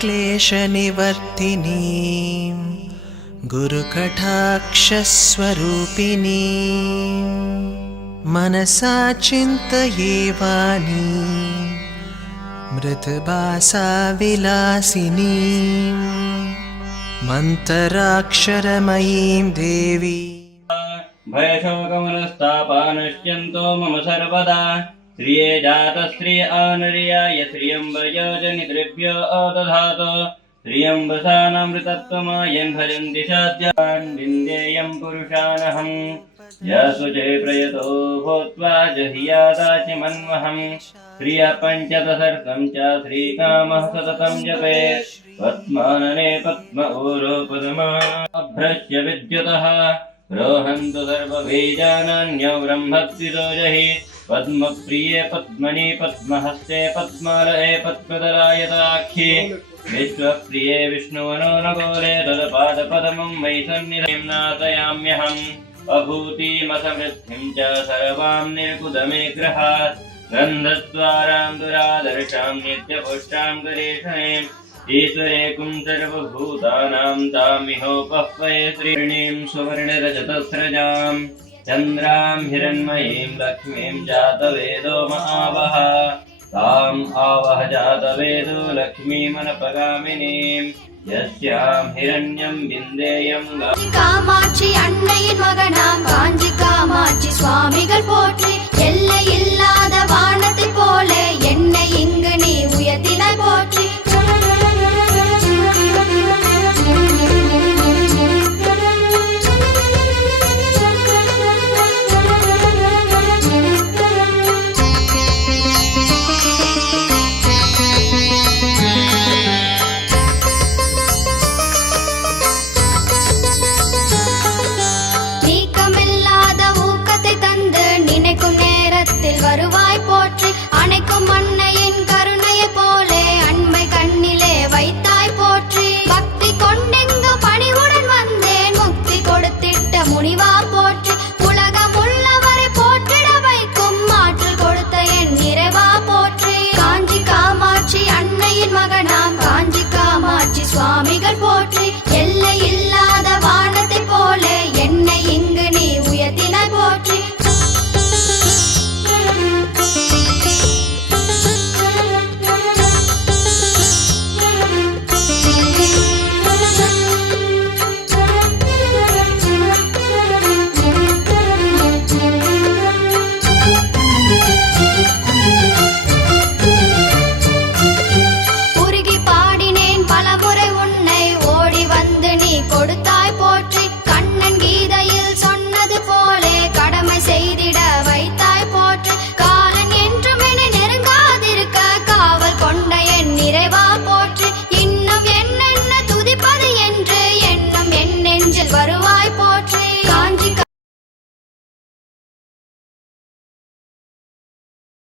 क्लेशनिवर्तिनीं गुरुकटाक्षस्वरूपिणी मनसा चिन्तयेवानी मृदुभासा विलासिनीं। मन्तराक्षरमयीं देवी। भयशोकमनस्तापानश्यन्तो मम सर्वदा श्रिये जातश्रिय आनर्याय श्रियम्बयोजनितृभ्यो अदधातो श्रियम्बसानामृतत्वमायन् भजन्ति साध्यान् विन्देयं पुरुषानहम्। यस्वजे प्रयतो भूत्वा जहियादाचि मन्वहम्। श्रियपञ्चदशर्कं च श्रीकामः सततं जपे। पद्मानने पद्म ऊरो पद्माभ्रश्य विद्युतः। रोहन्तु सर्वबीजानान्यो ब्रह्मद्विदो जहि। पद्मप्रिये पद्मनि पद्महस्ते पद्मालये पद्मदलायताख्ये विश्वप्रिये विष्णुवनो नगोरे तदपादपदमं वै सन्निधिं नाथयाम्यहम्। अभूतिमसमृद्धिं च सर्वां निर्कुदमे ग्रहात्। गन्धद्वारां दुरादर्शां नित्यपुष्टां गरेशने ईश्वरेकुं सर्वभूतानां तामिहोपह्वये श्रीणीं सुवर्णरजतस्रजां चन्द्रां हिरण्मयीं लक्ष्मीं जातवेदो महावः ताम् आवह जातवेदो लक्ष्मीमनपगामिनीं यस्यां हिरण्यं विन्देयं காமாட்சி அன்னையின் மகனாம் காஞ்சி காமாட்சி சுவாமிகள் போற்றி